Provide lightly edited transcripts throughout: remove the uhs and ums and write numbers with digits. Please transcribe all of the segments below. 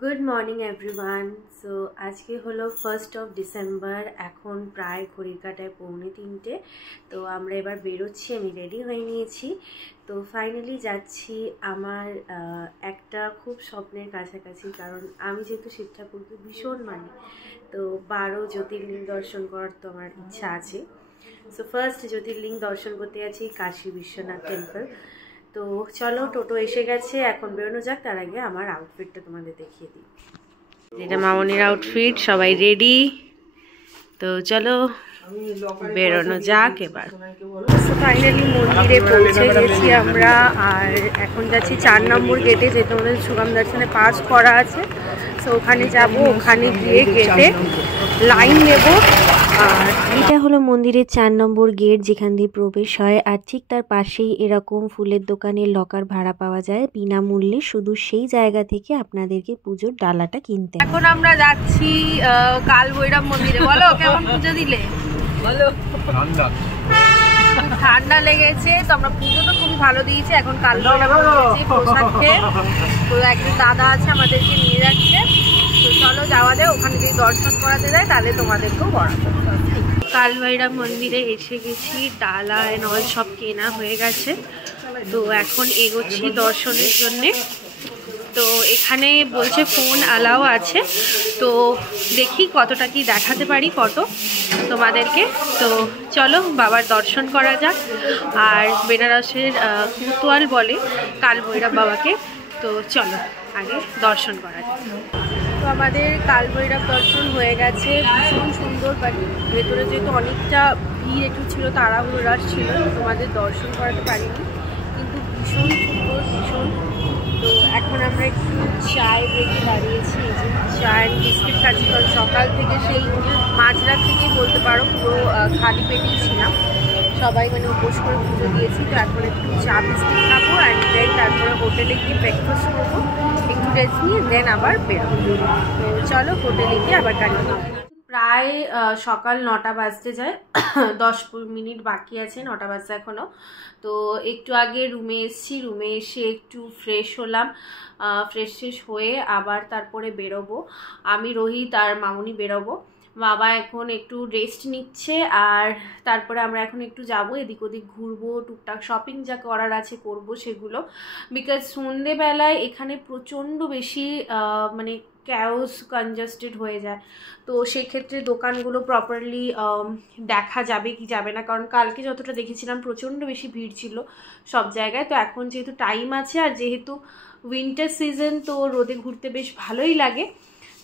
Good morning everyone. सो आज के hello 1 December এখন প্রায় ঘড়ির কাঁটায় 2:45। তো আমরা এবার বেরোচ্ছি, আমি রেডি হয়ে নিয়েছি। তো ফাইনালি যাচ্ছি আমার একটা খুব স্বপ্নের কাছাকাছি, কারণ আমি যেহেতু শিব ঠাকুরকে ভীষণ মানি, তো 12 জ্যোতির্লিঙ্গ দর্শন করার তো আমার ইচ্ছা আছে। সো ফার্স্ট জ্যোতির্লিঙ্গ দর্শন করতে যাচ্ছি কাশী বিশ্বনাথ টেম্পল। তো চলো, টোটো এসে গেছে, এখন বেরোনো যাক। তার আগে আমার আউটফিটটা তোমাদের দেখিয়ে দিই। এটা মামনির আউটফিট, সবাই রেডি। তো চলো বেরোনো যাক এবার। ফাইনালি মন্দিরে পৌঁছে গেছি আমরা, আর এখন যাচ্ছি 4 নম্বর গেটে, যেহেতু আমাদের সুগম দর্শনে পাস করা আছে। তো ওখানে যাব, ওখানে গিয়ে গেটে লাইন নেব। আর এটা হলো মন্দিরের 4 নম্বর গেট, যেখান দিয়ে প্রবেশ হয়। আর ঠিক তার পাশেই এরকম ফুলের দোকানের লকার ভাড়া পাওয়া যায় বিনামূল্যে। শুধু সেই জায়গা থেকে আপনাদেরকে পুজোর ডালাটা কিনতে। এখন আমরা যাচ্ছি কাল ভৈরব মন্দিরে। বলো কেমন পুজো দিলে? বলো। ঠান্ডা লেগেছে, তো আমরা পুজো তো খুবই ভালো দিয়েছি। এখন কাল ভৈরব মন্দিরে প্রসাদ খেয়ে, তো একজন দাদা আছে আমাদেরকে নিয়ে যাচ্ছে। তো চলো যাওয়া যায়, ওখানে যদি দর্শন করাতে যায় তাহলে তোমাদেরকেও বরাবর। কাল ভৈরব মন্দিরে এসে গেছি, ডালা এন্ড অল সব কেনা হয়ে গেছে। তো এখন এগোচ্ছি দর্শনের জন্যে। তো এখানে বলছে ফোন অ্যালাউ আছে, তো দেখি কতটা কি দেখাতে পারি ফটো তোমাদেরকে। তো চলো বাবার দর্শন করা যাক। আর বেনারসের কোতোয়াল বলে কাল ভৈরব বাবাকে। তো চলো আগে দর্শন করা যাক। তো আমাদের কাল ভৈরব দর্শন হয়ে গেছে, ভীষণ সুন্দর। বাট ভেতরে যেহেতু অনেকটা ভিড় একটু ছিল, তাড়াহুড়ো রাশ ছিল, তোমাদের দর্শন করাতে পারিনি, কিন্তু ভীষণ সুন্দর, ভীষণ। তো এখন আমরা একটু চায় ব্রেকে দাঁড়িয়েছি, চায় বিস্কিট খাচ্ছি। কারণ সকাল থেকে সেই মাঝরাত থেকেই বলতে পারো পুরো খালি পেটেই ছিলাম, সবাই মানে উপোস করে পুজো দিয়েছি। তো এখন একটু চা বিস্কিট খাবো, অ্যান্ড দেন তারপরে হোটেলে গিয়ে ব্রেকফাস্ট করবো, একটু রেস্ট নিয়ে দেন আবার বেরোবো। তো চলো হোটেলে গিয়ে আবার কাটিয়ে। প্রায় সকাল 9টা বাজতে যায়, 10 মিনিট বাকি আছে, 9টা বাজতে এখনও। তো একটু আগে রুমে এসেছি, রুমে এসে একটু ফ্রেশ হলাম, ফ্রেশ হয়ে আবার তারপরে বেরোবো। আমি, রোহিত আর মামনি বেরোবো। বাবা এখন একটু রেস্ট নিচ্ছে, আর তারপরে আমরা এখন একটু যাব, এদিক ওদিক ঘুরবো, টুকটাক শপিং যা করার আছে করব সেগুলো। বিকজ সন্ধেবেলায় এখানে প্রচণ্ড বেশি মানে ক্যাওস কনজাস্টেড হয়ে যায়। তো সেক্ষেত্রে দোকানগুলো প্রপারলি দেখা যাবে কি যাবে না, কারণ কালকে যতটা দেখেছিলাম প্রচণ্ড বেশি ভিড় ছিল সব জায়গায়। তো এখন যেহেতু টাইম আছে, আর যেহেতু উইন্টার সিজন, তো রোদে ঘুরতে বেশ ভালোই লাগে।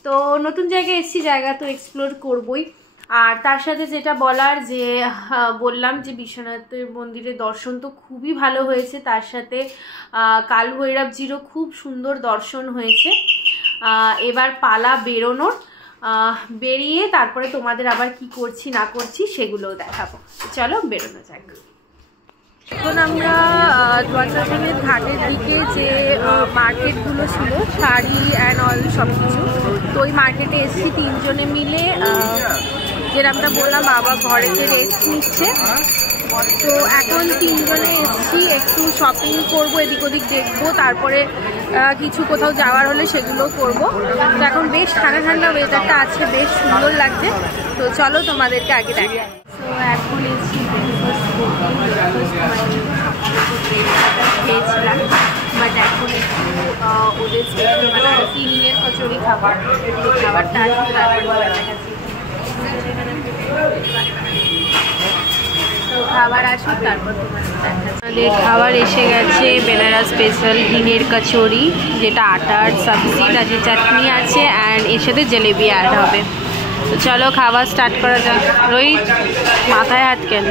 তো নতুন জায়গায় এসেছি, জায়গা তো এক্সপ্লোর করবই। আর তার সাথে যেটা বলার, যে বললাম যে বিশ্বনাথের মন্দিরের দর্শন তো খুবই ভালো হয়েছে, তার সাথে কাল ভৈরবজিরও খুব সুন্দর দর্শন হয়েছে। এবার পালা বেরোনোর, বেরিয়ে তারপরে তোমাদের আবার কি করছি না করছি সেগুলোও দেখাবো। চলো বেরোনো যাক। এখন আমরা দ্বারকাধীনের ঘাটের দিকে যে মার্কেটগুলো ছিল, শাড়ি অ্যান্ড অল সব কিছু, তো ওই মার্কেটে এসেছি 3 জনে মিলে। যেরকমটা বললাম, বাবা ঘরেতে রেস্ট নিচ্ছে। তো এখন 3 জনে এসেছি, একটু শপিং করবো, এদিক ওদিক দেখবো, তারপরে কিছু কোথাও যাওয়ার হলে সেগুলো করব। তো এখন বেশ ঠান্ডা ঠান্ডা ওয়েদারটা আছে, বেশ সুন্দর লাগছে। তো চলো তোমাদেরকে আগে দেখাই। তো এখন এসেছি খেয়েছিলাম, বাট এখন একটু ওদের চিনির কচুরি খাবারটা আসবে, তারপরে দেখাচ্ছি। তো খাবার আসুক, তারপর আমাদের খাবার এসে গেছে। বেনারস স্পেশাল ঘিনের কচুরি, যেটা আটার সবজি, তাতে চাটনি আছে, অ্যান্ড এর সাথে জলেবি অ্যাড হবে। তো চলো খাবার স্টার্ট করা যাক। রোহিত মাথায় হাত কেন?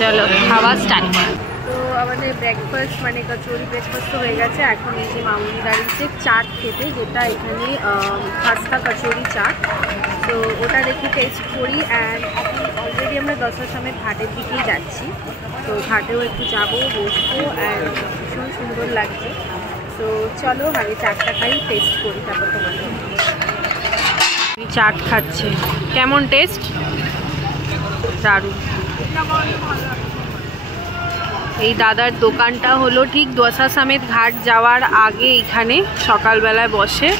চলো খাবার স্টার্ট করা। তো আমাদের ব্রেকফাস্ট মানে কচুরি ব্রেকফাস্ট হয়ে গেছে। এখন এই যে মামনি দাঁড়িয়েছে চাট খেতে, যেটা এখানে খাস্তা কচুরি চাট। তো ওটা দেখে টেস্ট করি। অ্যান্ড অলরেডি আমরা দশাশ্রমের ঘাটের দিকেই যাচ্ছি, তো ঘাটেও একটু যাবো, বসবো, অ্যান্ড ভীষণ সুন্দর লাগছে। তো চলো আগে চাটটা খাই, টেস্ট করি, তারপর তোমাদের। চাট খাচ্ছে, কেমন টেস্ট? দারুণ। এই দাদার দোকানটা হলো ঠিক দোসা সমেত ঘাট যাওয়ার আগে এখানে সকালবেলায় বসে।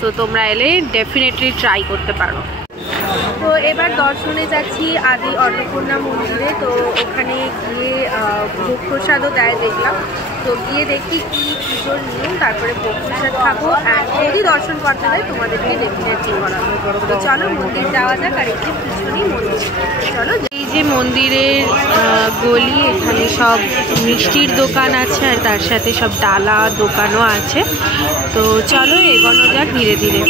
তো তোমরা এলে ডেফিনেটলি ট্রাই করতে পারো। তো এবার দর্শনে যাচ্ছি আদি অন্নপূর্ণা মন্দিরে। তো ওখানে গিয়ে ভোগ প্রসাদও দেয় দেখলাম। তো গিয়ে দেখি কি পুজোর নিয়ম, তারপরে ভোগ প্রসাদ খাবো। অ্যান্ড যদি দর্শন করতে হয় তোমাদেরকে ডেফিনেটলি করাবো। তো চলো মন্দির যাওয়া যাক। আর একটু পিছনেই মন্দির, চলো। এই যে মন্দিরের গলি, এখানে সব মিষ্টির দোকান আছে আর তার সাথে সব ডালা দোকানও আছে। তো চলো এগোনো যাক ধীরে ধীরে।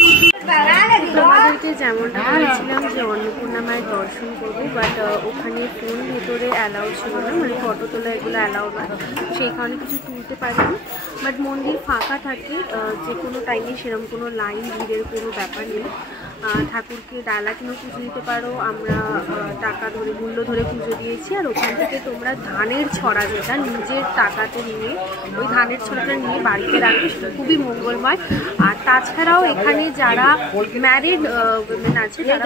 তোমাদেরকে যেমনটা বলেছিলাম যে অন্নপূর্ণা মায়ের দর্শন করবো, বাট ওখানে ফোন ভেতরে অ্যালাউ ছিল না, মানে ফটো তোলা এগুলো অ্যালাউ না, সেই কারণে কিছু তুলতে পারিনি। বাট মন্দির ফাঁকা থাকে যে কোনো টাইমে, সেরকম কোনো লাইন ভিড়ের কোনো ব্যাপার নেই। ঠাকুরকে ডালা কিনেও পুজো দিতে পারো। আমরা টাকা ধরে মূল্য ধরে পুজো দিয়েছি। আর ওখান থেকে তোমরা ধানের ছড়া, যেটা নিজের টাকাতে নিয়ে ওই ধানের ছড়াটা নিয়ে বাড়িতে রাখবে, সেটা খুবই মঙ্গলময়। আর তাছাড়াও এখানে যারা ম্যারিড উইমেন আছে, তারা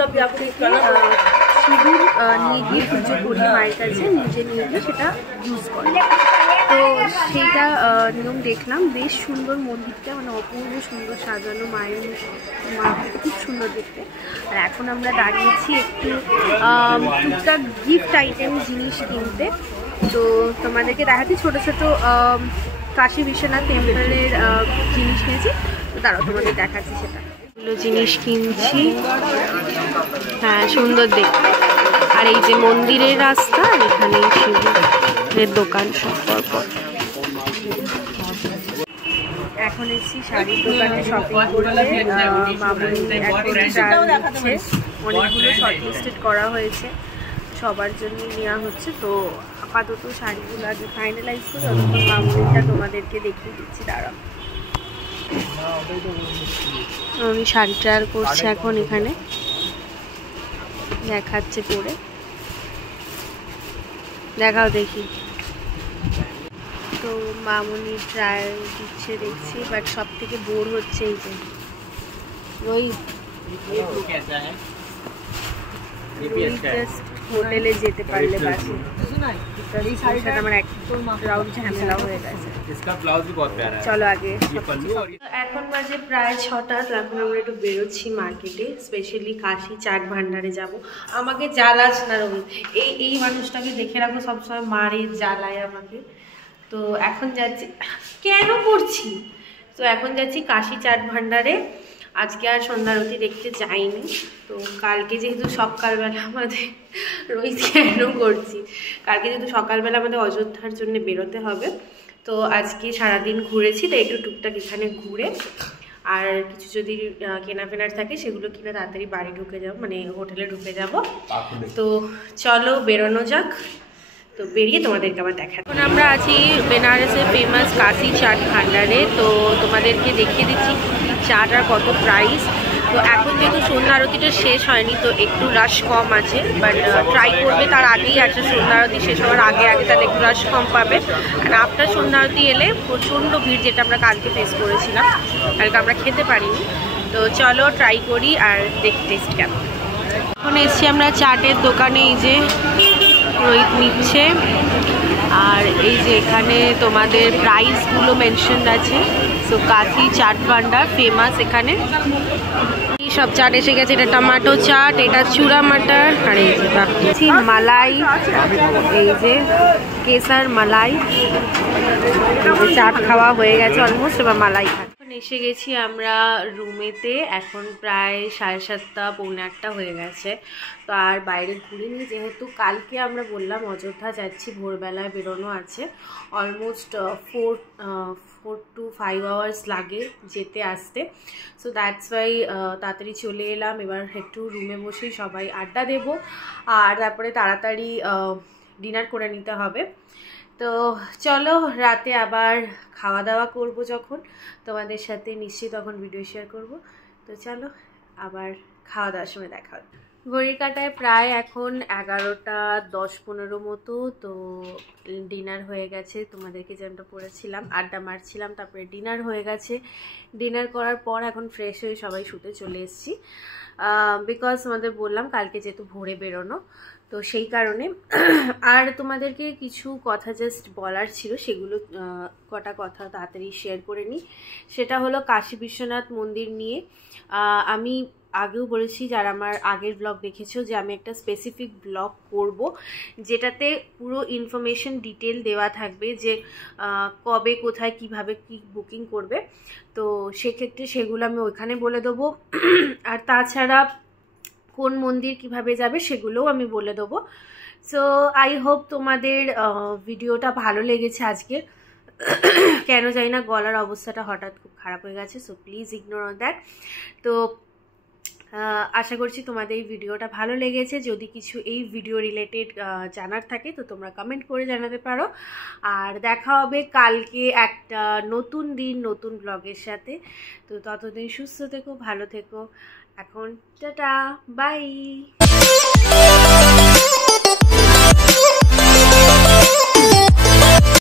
সিঁদুর নিয়ে গিয়ে পুজো করি মায়ের কাছে, নিজে নিয়ে গিয়ে সেটা ইউজ করে। তো সেইটা নিয়ম দেখলাম। বেশ সুন্দর মন্দিরটা, মানে অপূর্ব সুন্দর সাজানো, মায়ের খুব সুন্দর দেখতে। আর এখন আমরা দাঁড়িয়েছি একটু টুকটাক গিফট আইটেম জিনিস কিনতে। তো তোমাদেরকে দেখাচ্ছি ছোটো ছোটো কাশী বিশ্বনাথ টেম্পলের জিনিস কিনেছি। তো তারাও তোমাদের দেখাচ্ছি সেটা। এগুলো জিনিস কিনছি, হ্যাঁ সুন্দর দেখতে। আর এই যে মন্দিরের রাস্তা, এখানে শিবের দোকান সব পরপর। এখন এসেছি শাড়ির দোকানে শপিং করতে। মামুনি এখন ট্রায়াল দিচ্ছে, অনেকগুলো শর্ট লিস্টেড করা হয়েছে, সবার জন্য নেওয়া হচ্ছে। তো আপাতত শাড়িগুলো আগে ফাইনালাইজ করে ততক্ষণ মামুনিটা তোমাদেরকে দেখিয়ে দিচ্ছি। দাঁড়াও, উনি শাড়ি ট্রায়াল করছে এখন, এখানে দেখাচ্ছে পরে। দেখাও দেখি। তো মামুনি ট্রায়াল দিচ্ছে দেখছি, বাট সব থেকে বোর হচ্ছে এই যে হোটেলে যেতে পারলে বাসে, আমার এক রাউন্ড ঝামেলা হয়ে গেছে। চলো আগে। এখন বাজে প্রায় 6টা। তো এখন আমরা একটু বেরোচ্ছি মার্কেটে, স্পেশালি কাশি চাট ভান্ডারে যাব। আমাকে জ্বালাস না রবি, এই মানুষটাকে দেখে রাখো, সবসময় মারে জ্বালায় আমাকে। তো এখন যাচ্ছি, কেন করছি, তো এখন যাচ্ছি কাশি চাট ভান্ডারে। আজকে আর সন্ধ্যারতি দেখতে যাইনি। তো কালকে যেহেতু সকালবেলা আমাদের রোহিত কেন করছি, কালকে যেহেতু সকালবেলা আমাদের অযোধ্যার জন্য বেরোতে হবে, তো আজকে সারাদিন ঘুরেছি। তাই একটু টুকটাক এখানে ঘুরে আর কিছু যদি কেনাফেনার থাকে সেগুলো কিনে তাড়াতাড়ি বাড়ি ঢুকে যাবো, মানে হোটেলে ঢুকে যাব। তো চলো বেরোনো যাক। তো বেরিয়ে তোমাদেরকে আবার দেখা। এখন আমরা আছি বেনারসের ফেমাস কাশি চাট ভান্ডারে। তো তোমাদেরকে দেখিয়ে দিচ্ছি চাট আর কত প্রাইস। তো এখন যেহেতু সন্ধ্যা আরতিটা শেষ হয়নি, তো একটু রাশ কম আছে, বাট ট্রাই করবে তার আগেই আছে, সন্ধ্যা আরতি শেষ হওয়ার আগে তাহলে একটু রাশ কম পাবে। আর আফটার সন্ধ্যা আরতি এলে প্রচণ্ড ভিড়, যেটা আমরা কালকে ফেস করেছিলাম, কালকে আমরা খেতে পারিনি। তো চলো ট্রাই করি আর দেখি টেস্ট কেমন। এখন এসছি আমরা চাটের দোকানে, এই যে রোহিত নিচ্ছে। আর এই যে এখানে তোমাদের প্রাইসগুলো মেনশন আছে। সো কাশি চাট ভান্ডার ফেমাস এখানে। সব চাট এসে গেছে, এটা টমেটো চাট, এটা চূড়া মাটার, আর এই যে ভাবছি মালাই, এই যে কেসার মালাই। চাট খাওয়া হয়ে গেছে অলমোস্ট, এবার মালাই খাচ্ছি। এখন এসে গেছি আমরা রুমেতে, এখন প্রায় 7:30 পৌনে 1টা হয়ে গেছে। তো আর বাইরে ঘুরিনি, যেহেতু কালকে আমরা বললাম অযোধ্যা যাচ্ছি, ভোরবেলায় বেরোনো আছে। অলমোস্ট 4 to 5 আওয়ার্স লাগে যেতে আসতে। সো দ্যাটস ওয়াই তাড়াতাড়ি চলে এলাম। এবার একটু রুমে বসেই সবাই আড্ডা দেবো, আর তারপরে তাড়াতাড়ি ডিনার করে নিতে হবে। তো চলো রাতে আবার খাওয়া দাওয়া করব, যখন তোমাদের সাথে নিশ্চয়ই তখন ভিডিও শেয়ার করব। তো চলো আবার খাওয়া দাওয়ার সময় দেখা হবে। ঘড়ির কাটায় প্রায় এখন 11:10-15 মতো। তো ডিনার হয়ে গেছে, তোমাদেরকে যেমনটা পড়েছিলাম, আড্ডা মারছিলাম, তারপরে ডিনার হয়ে গেছে। ডিনার করার পর এখন ফ্রেশ হয়ে সবাই শুতে চলে এসেছি, বিকজ আমাদের বললাম কালকে যেহেতু ভোরে বেরোনো। তো সেই কারণে আর তোমাদেরকে কিছু কথা জাস্ট বলার ছিল, সেগুলো কটা কথা তাড়াতাড়ি শেয়ার করে নিই। সেটা হলো কাশী বিশ্বনাথ মন্দির নিয়ে। আমি আগেও বলেছি, যারা আমার আগের ব্লগ দেখেছো, যে আমি একটা স্পেসিফিক ব্লগ করব যেটাতে পুরো ইনফরমেশন ডিটেল দেওয়া থাকবে, যে কবে কোথায় কিভাবে কি বুকিং করবে। তো সেক্ষেত্রে সেগুলো আমি ওইখানে বলে দেবো। আর তাছাড়া কোন মন্দির কিভাবে যাবে সেগুলোও আমি বলে দেবো। সো আই হোপ তোমাদের ভিডিওটা ভালো লেগেছে আজকে। কেন জানি না গলার অবস্থাটা হঠাৎ খুব খারাপ হয়ে গেছে, so please ignore on that. তো আশা করছি তোমাদের এই ভিডিওটা ভালো লেগেছে। যদি কিছু এই ভিডিও রিলেটেড জানার থাকে তো তোমরা কমেন্ট করে জানাতে পারো। আর দেখা হবে কালকে একটা নতুন দিন নতুন ব্লগের সাথে। তো ততদিন সুস্থ থেকো, ভালো থেকো। এখন টাটা, বাই।